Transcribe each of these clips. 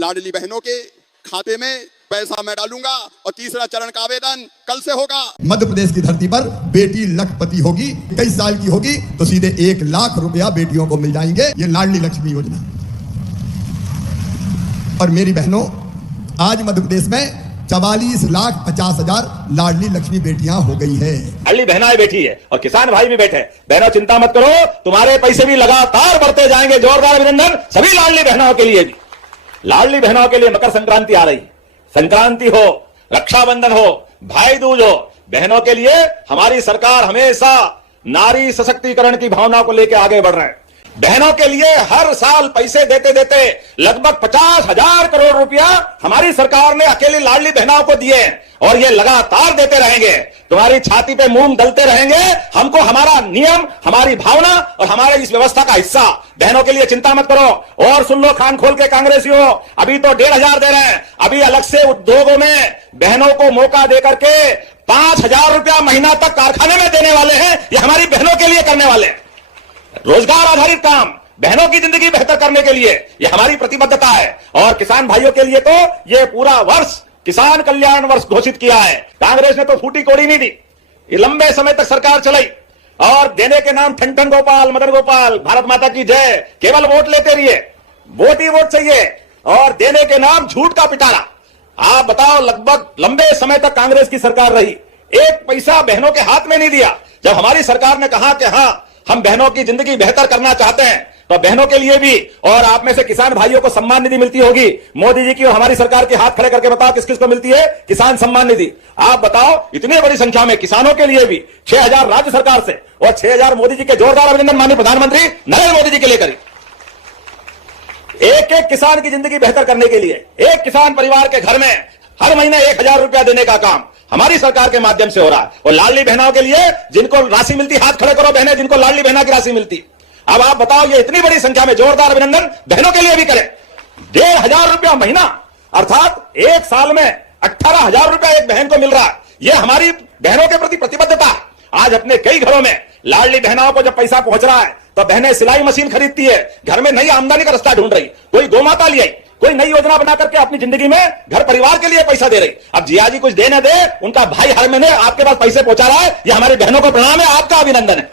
लाडली बहनों के खाते में पैसा मैं डालूंगा और तीसरा चरण का आवेदन कल से होगा। मध्य प्रदेश की धरती पर बेटी लखपति होगी, 21 साल की होगी तो सीधे 1 लाख रुपया बेटियों को मिल जाएंगे। ये लाडली लक्ष्मी योजना। और मेरी बहनों, आज मध्य प्रदेश में 44,50,000 लाडली लक्ष्मी बेटियां हो गई है। लाडली बहनाएं बैठी है और किसान भाई भी बैठे। बहनों चिंता मत करो, तुम्हारे पैसे भी लगातार बढ़ते जाएंगे। जोरदार अभिनंदन सभी लाडली बहनों के लिए भी। लाडली बहनों के लिए मकर संक्रांति आ रही, संक्रांति हो, रक्षाबंधन हो, भाई दूज हो, बहनों के लिए हमारी सरकार हमेशा नारी सशक्तिकरण की भावना को लेकर आगे बढ़ रहे हैं। बहनों के लिए हर साल पैसे देते देते लगभग 50,000 करोड़ रुपया हमारी सरकार ने अकेली लाडली बहनों को दिए और ये लगातार देते रहेंगे। तुम्हारी छाती पे मूंग दलते रहेंगे। हमको हमारा नियम, हमारी भावना और हमारे इस व्यवस्था का हिस्सा। बहनों के लिए चिंता मत करो। और सुन लो कान खोल के कांग्रेसियों, अभी तो 1,500 दे रहे हैं। अभी अलग से उद्योगों में बहनों को मौका दे करके 5,000 रुपया महीना तक कारखाने में देने वाले हैं। ये हमारी बहनों के लिए करने वाले हैं। रोजगार आधारित काम, बहनों की जिंदगी बेहतर करने के लिए ये हमारी प्रतिबद्धता है। और किसान भाइयों के लिए तो ये पूरा वर्ष किसान कल्याण वर्ष घोषित किया है। कांग्रेस ने तो फूटी कोड़ी नहीं दी। ये लंबे समय तक सरकार चलाई और देने के नाम ठन ठन गोपाल, मदन गोपाल, भारत माता की जय, केवल वोट लेते रहिए। वोट ही वोट चाहिए और देने के नाम झूठ का पिटारा। आप बताओ, लगभग लंबे समय तक कांग्रेस की सरकार रही, एक पैसा बहनों के हाथ में नहीं दिया। जब हमारी सरकार ने कहा कि हाँ हम बहनों की जिंदगी बेहतर करना चाहते हैं, तो बहनों के लिए भी और आप में से किसान भाइयों को सम्मान निधि मिलती होगी। मोदी जी की और हमारी सरकार के हाथ खड़े करके बताओ किस किस को मिलती है किसान सम्मान निधि। आप बताओ, इतनी बड़ी संख्या में किसानों के लिए भी 6,000 राज्य सरकार से और 6,000 मोदी जी के जोरदार अभिनंदन माननीय प्रधानमंत्री नरेंद्र मोदी जी के लिए करें। एक एक किसान की जिंदगी बेहतर करने के लिए एक किसान परिवार के घर में हर महीने 1,000 रुपया देने का काम हमारी सरकार के माध्यम से हो रहा है। और लाडली बहनों के लिए जिनको राशि मिलती, हाथ खड़े करो बहनें जिनको लाडली बहना की राशि मिलती। अब आप बताओ, ये इतनी बड़ी संख्या में जोरदार अभिनंदन बहनों के लिए भी करें। 1,500 रुपया महीना अर्थात एक साल में 18,000 रुपया एक बहन को मिल रहा है। यह हमारी बहनों के प्रति प्रतिबद्धता है। आज अपने कई घरों में लाडली बहनों को जब पैसा पहुंच रहा है तो बहनें सिलाई मशीन खरीदती है, घर में नई आमदनी का रास्ता ढूंढ रही, कोई गोमाता ले आई, कोई नई योजना बना करके अपनी जिंदगी में घर परिवार के लिए पैसा दे रही। अब जिया जी कुछ दे न दे, उनका भाई हर महीने आपके पास पैसे पहुंचा रहा है। ये हमारी बहनों को प्रणाम है, आपका अभिनंदन है।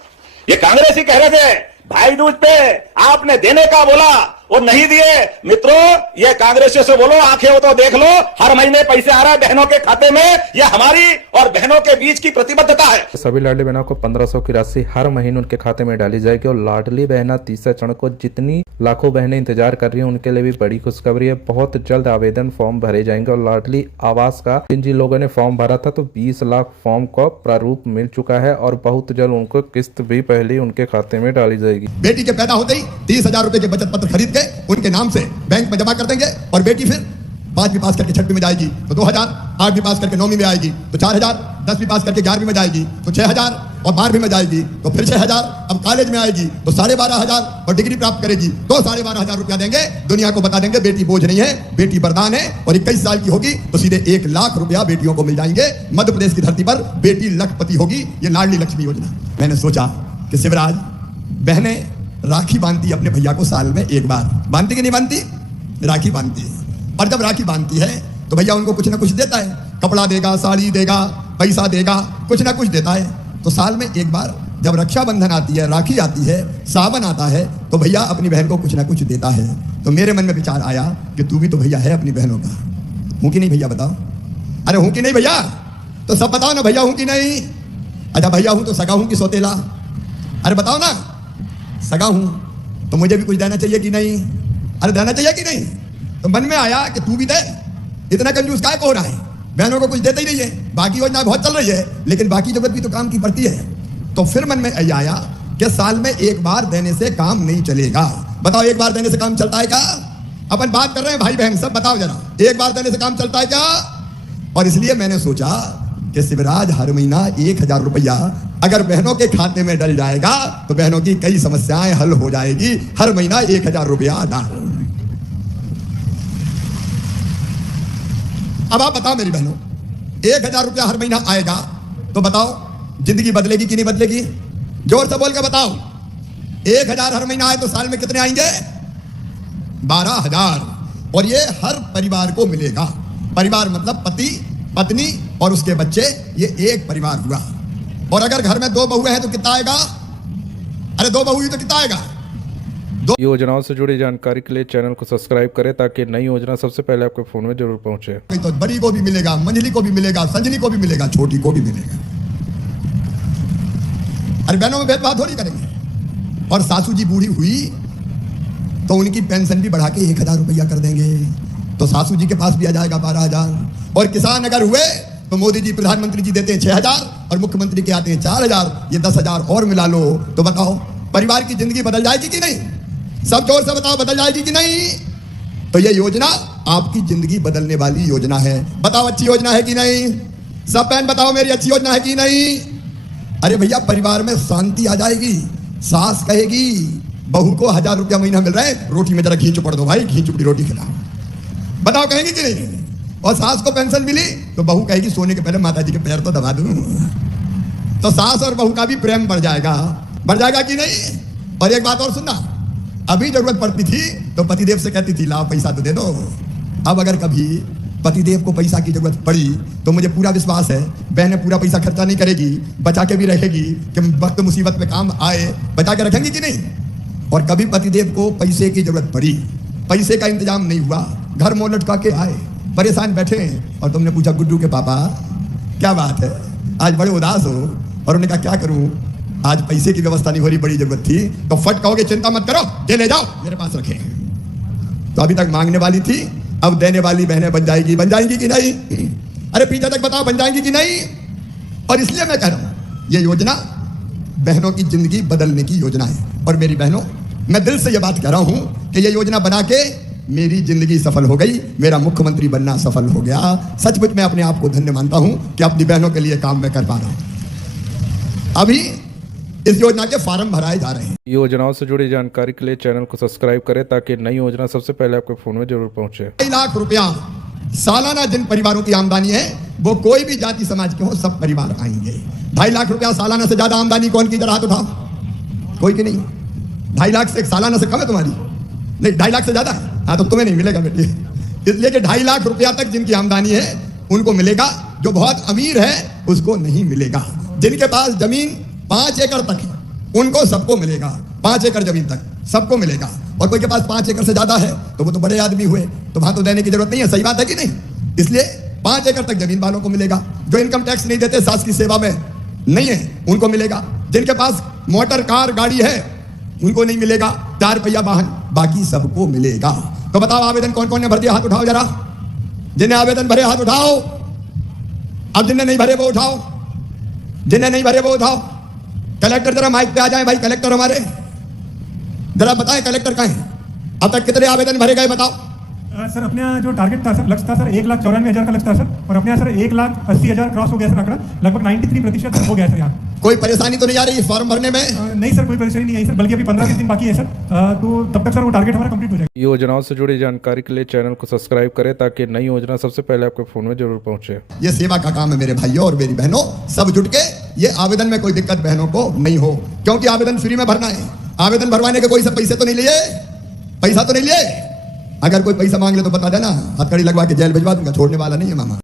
ये कांग्रेसी कह रहे थे भाई दूज पे आपने देने का बोला और नहीं दिए। मित्रों, ये कांग्रेसियों से बोलो, आंखें हो तो देख लो, हर महीने पैसे आ रहा है बहनों के खाते में। ये हमारी और बहनों के बीच की प्रतिबद्धता है। सभी लाडली बहनों को 1,500 की राशि हर महीने उनके खाते में डाली जाएगी। और लाडली बहना तीसरे चरण को जितनी लाखों बहनें इंतजार कर रही हैं उनके लिए भी बड़ी खुशखबरी है। बहुत जल्द आवेदन फॉर्म भरे जाएंगे। और लाडली आवास का जिन लोगों ने फॉर्म भरा था तो 20 लाख फॉर्म को प्रारूप मिल चुका है और बहुत जल्द उनको किस्त भी पहले उनके खाते में डाली जाएगी। बेटी के पैदा होते ही 30,000 रुपए के बचत पत्र खरीद के उनके नाम से बैंक में जमा कर देंगे। और बेटी फिर 5वीं पास करके 6वीं में जाएगी तो 2,000, 8वीं पास करके 9वीं में आएगी तो 4,000, 10वीं पास करके 11वीं में जाएगी तो 6,000 और 12वीं में जाएगी तो फिर 6,000। अब कॉलेज में आएगी तो 12,500 और डिग्री प्राप्त करेगी तो 12,500 रुपया देंगे। दुनिया को बता देंगे बेटी बोझ नहीं है, बेटी वरदान है। और 21 साल की होगी तो सीधे 1 लाख रुपया बेटियों को मिल जाएंगे। मध्य प्रदेश की धरती पर बेटी लखपति होगी। ये लाडली लक्ष्मी योजना। मैंने सोचा कि शिवराज, बहनें राखी बांधती अपने भैया को साल में एक बार, बांधती कि नहीं बांधती? राखी बांधती है। और जब राखी बांधती है तो भैया उनको कुछ ना कुछ देता है, कपड़ा देगा, साड़ी देगा, पैसा देगा, कुछ ना कुछ देता है। तो साल में एक बार जब रक्षाबंधन आती है, राखी आती है, सावन आता है तो भैया अपनी बहन को कुछ ना कुछ देता है। तो मेरे मन में विचार आया कि तू भी तो भैया है अपनी बहनों का, हूं कि नहीं भैया? बताओ। अरे हूं कि नहीं भैया? तो सब बताओ ना भैया, हूं कि नहीं? अच्छा भैया हूं तो सगा हूं कि सोतेला? अरे बताओ ना। सगा हूं तो मुझे भी कुछ देना चाहिए कि नहीं? अरे देना चाहिए कि नहीं? तो मन में आया कि तू भी दे। इतना कंजूस काय को हो रहा है? बहनों को कुछ देते ही नहीं है। बाकी योजना बहुत चल रही है लेकिन बाकी जगत भी तो काम की पड़ती है। तो फिर मन में आया कि साल में एक बार देने से काम नहीं चलेगा। बताओ, एक बार देने से काम चलता है क्या? अपन बात कर रहे हैं भाई बहन सब, बताओ जरा, एक बार देने से काम चलता है क्या? और इसलिए मैंने सोचा कि शिवराज हर महीना 1,000 रुपया अगर बहनों के खाते में डल जाएगा तो बहनों की कई समस्याएं हल हो जाएगी। हर महीना 1,000 रुपया डाल। अब आप बताओ मेरी बहनों, 1,000 रुपया हर महीना आएगा तो बताओ जिंदगी बदलेगी कि नहीं बदलेगी? जोर से बोल के बताओ। 1,000 हर महीना आए तो साल में कितने आएंगे? 12,000। और ये हर परिवार को मिलेगा। परिवार मतलब पति, पत्नी और उसके बच्चे, ये एक परिवार हुआ। और अगर घर में 2 बहुएं हैं तो कितना आएगा? अरे 2 बहू ही तो कितना आएगा? योजनाओं से जुड़ी जानकारी के लिए चैनल को सब्सक्राइब करें ताकि नई योजना सबसे पहले आपके फोन में जरूर पहुंचे। तो बड़ी को भी मिलेगा, मंझली को भी मिलेगा, संजनी को भी मिलेगा, छोटी को भी मिलेगा। अरे बहनों में भेदभाव थोड़ी करेंगे। और सासू जी बूढ़ी हुई तो उनकी पेंशन भी बढ़ा के 1000 रुपया कर देंगे, तो सासू जी के पास भी आ जाएगा 12,000। और किसान अगर हुए तो मोदी जी, प्रधानमंत्री जी देते हैं 6,000 और मुख्यमंत्री के आते हैं 4,000, ये 10,000 और मिला लो। तो बताओ परिवार की जिंदगी बदल जाएगी कि नहीं? सब जोर से बताओ, बदल जाएगी कि नहीं? तो ये योजना आपकी जिंदगी बदलने वाली योजना है। बताओ अच्छी योजना है कि नहीं? सब बहन बताओ मेरी अच्छी योजना है कि नहीं? अरे भैया परिवार में शांति आ जाएगी। सास कहेगी बहू को 1000 रुपया महीना मिल रहा है, रोटी में जरा घी चुपड़ दो भाई, घी चुपड़ी रोटी खिलाओ। बताओ कहेंगे कि नहीं? और सास को पेंशन मिली तो बहू कहेगी सोने के पहले माता जी के पैर तो दबा दूं। तो सास और बहू का भी प्रेम बढ़ जाएगा। बढ़ जाएगा कि नहीं? और एक बात और सुनना, अभी जरूरत पड़ती थी तो पतिदेव से कहती थी लाओ पैसा तो दे दो। अब अगर कभी पतिदेव को पैसा की जरूरत पड़ी तो मुझे पूरा विश्वास है बहनें पूरा पैसा खर्चा नहीं करेगी, बचा के भी रहेगी कि वक्त मुसीबत में काम आए, बचा के रखेंगी कि नहीं? और कभी पतिदेव को पैसे की जरूरत पड़ी, पैसे का इंतजाम नहीं हुआ, घर मुंह लटका के आए, परेशान बैठे और तुमने पूछा गुड्डू के पापा क्या बात है, आज बड़े उदास हो? और उन्होंने कहा क्या करूं, आज पैसे की व्यवस्था नहीं हो रही, बड़ी जरूरत थी। तो फट कहोगे चिंता मत करो, दे ले जाओ, मेरे पास रखे। तो अभी तक मांगने वाली थी, अब देने वाली बहनें बन जाएंगी कि नहीं? अरे पीछे तक बताओ बन जाएंगी कि नहीं? और इसलिए मैं कह रहा हूं ये योजना बहनों की जिंदगी बदलने की योजना है। और मेरी बहनों, मैं दिल से ये बात कह रहा हूं कि ये योजना बना के मेरी जिंदगी सफल हो गई, मेरा मुख्यमंत्री बनना सफल हो गया। सचमुच मैं अपने आप को धन्य मानता हूं कि अपनी बहनों के लिए काम मैं कर पा रहा हूं। अभी इस योजना के फॉर्म भराए जा रहे हैं। योजनाओं से जुड़ी जानकारी के लिए चैनल को सब्सक्राइब करें ताकि नई योजना सबसे पहले आपके फोन में जरूर पहुंचे। 2 लाख रुपया सालाना जिन परिवारों की आमदनी है, वो कोई भी जाति समाज के हो, सब परिवार आएंगे। 2.5 लाख रुपया सालाना से ज्यादा आमदनी कौन की? जरा हाथ उठाओ। कोई की नहीं। 2.5 लाख से सालाना से कम है तुम्हारी? नहीं, 2.5 लाख से ज्यादा है। हाँ तो तुम्हें नहीं मिलेगा बेटी, इसलिए कि 2.5 लाख रुपया तक जिनकी आमदनी है उनको मिलेगा, जो बहुत अमीर है उसको नहीं मिलेगा। जिनके पास जमीन 5 एकड़ तक है उनको सबको मिलेगा, 5 एकड़ जमीन तक सबको मिलेगा। और कोई के पास 5 एकड़ से ज्यादा है तो वो तो बड़े आदमी हुए, तो वहां तो देने की जरूरत नहीं है। सही बात है कि नहीं? इसलिए 5 एकड़ तक जमीन वालों को मिलेगा। जो इनकम टैक्स नहीं देते, सास की सेवा में नहीं है, उनको मिलेगा। जिनके पास मोटर कार गाड़ी है उनको नहीं मिलेगा, 4 पहिया वाहन, बाकी सबको मिलेगा। तो बताओ आवेदन कौन कौन ने भर दिया? हाथ उठाओ जरा, जिन्हें आवेदन भरे हाथ उठाओ। अब जिन्हें नहीं भरे वो उठाओ, जिन्हें नहीं भरे वो उठाओ। कलेक्टर जरा माइक पे आ जाए भाई, कलेक्टर हमारे जरा बताएं कलेक्टर कहाँ हैं? अब तक कितने आवेदन भरे गए बताओ? सर अपने यहाँ जो टारगेट था सर, लक्ष्य था सर 1,94,000 का लक्ष्य था सर, और अपने यहाँ सर 1,80,000 क्रॉस हो गया सर, आंकड़ा लगभग 93% हो गया सर यहाँ। कोई परेशानी तो नहीं आ रही फॉर्म भरने में? नहीं सर, कोई परेशानी नहीं आई सर, बल्कि अभी 15 दिन बाकी है सर, तो तब तक सर वो टारगेट हमारा कंप्लीट हो जाएगा। योजनाओं से जुड़ी जानकारी के लिए चैनल को सब्सक्राइब करें ताकि नई योजना सबसे पहले आपके फोन में जरूर पहुंचे। ये सेवा का काम है मेरे भाइयों और मेरी बहनों, सब जुट के ये आवेदन में कोई दिक्कत बहनों को नहीं हो, क्योंकि आवेदन फ्री में भरना है। आवेदन भरवाने के कोई से पैसे तो नहीं लिए, पैसा तो नहीं लिए। अगर कोई पैसा मांग ले तो बता देना, हथकड़ी लगवा के जेल भिजवा दूंगा, छोड़ने वाला नहीं है मामा।